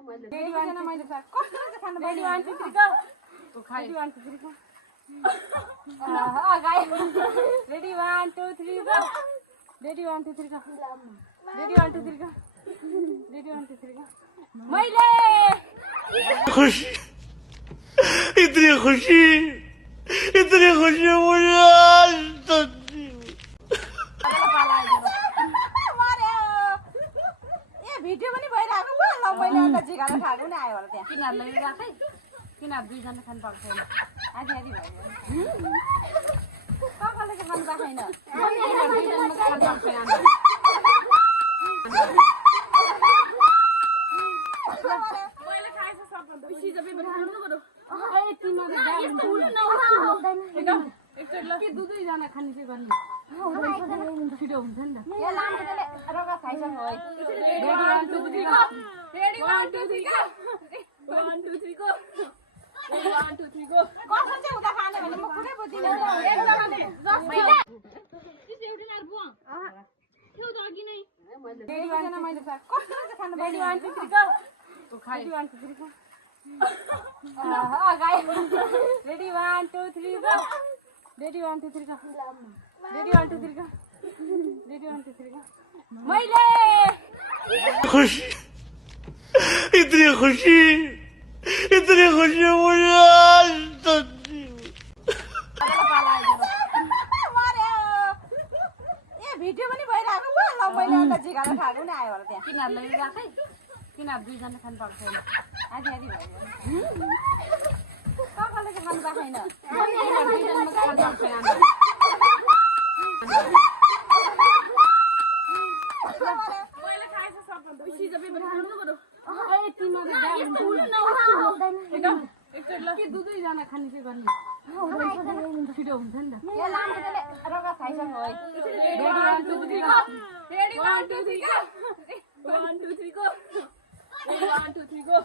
ready one मैले कसले खानु रेडी 1 2 3 गो खाइ रेडी 1 2 3 गो गाई ready 1 2 3 go ready 1 2 3 go ready 1 2 3 go ready 1 2 3 go मैले खुशी इतनी खुशी मुझे आज तक भिडियो पनि भइरहेको ल मैले अन्त झिकाले खाएको नि आयो होला त्यहाँ किनारले राखै किनार दुई जना खान पाउँछ छैन आधी आधी भयो काकाले चाहिँ खानु पाएन किनार दुई जना खान पाउँछ छैन मैले खाएको सबभन्दा बेसी चाहिँ पेपर खानु गर्नु ए तिमीले गाडी फुल नउठाउनु एकदम एकचोटि ल के दुई जना खाने चाहिँ गर्ने छिटो हुन्छ नि त यो लामले रगा खाइसक्नु हो ready 1 2 3 go ready 1 2 3 go 1 2 3 go 1 2 3 go कसले चाहिँ उता खाने भने म कुनै बुझ्दिनँ एक जनाले जस्ट मैले त्यस एउटै नार बुवा थियो त अघि नै रेडी 1 जना मैले कसले चाहिँ खानु रेडी 1 2 3 गो खाइ रेडी 1 2 3 गो गाई ready 1 2 3 go ready 1 2 3 go ready 1 2 3 go ready 1 2 3 go मैले खुशी इतनी खुशी मुझे आज तक ए भिडियो पनि भइरहेको ल मैले अन्त झिकाले खाएको नि आयो होला त्यहाँ किनारले राखै किनार दुई जना खान पाउँछ छैन आधी आधी भयो काकाले चाहिँ खानु पाएन किनार दुई जना खान पाउँछ छैन मैले खाएको सबभन्दा बेसी चाहिँ पेपर खानु गर्नु ए तिमीले गाडी फुल नउठाउनु एकदम एकचोटि ल के दुई जना खाने चाहिँ गर्ने छिटो हुन्छ नि त यो लामले रगा खाइसक्नु हो ready 1 2 3 go ready 1 2 3 go 1 2 3 go 1 2 3 go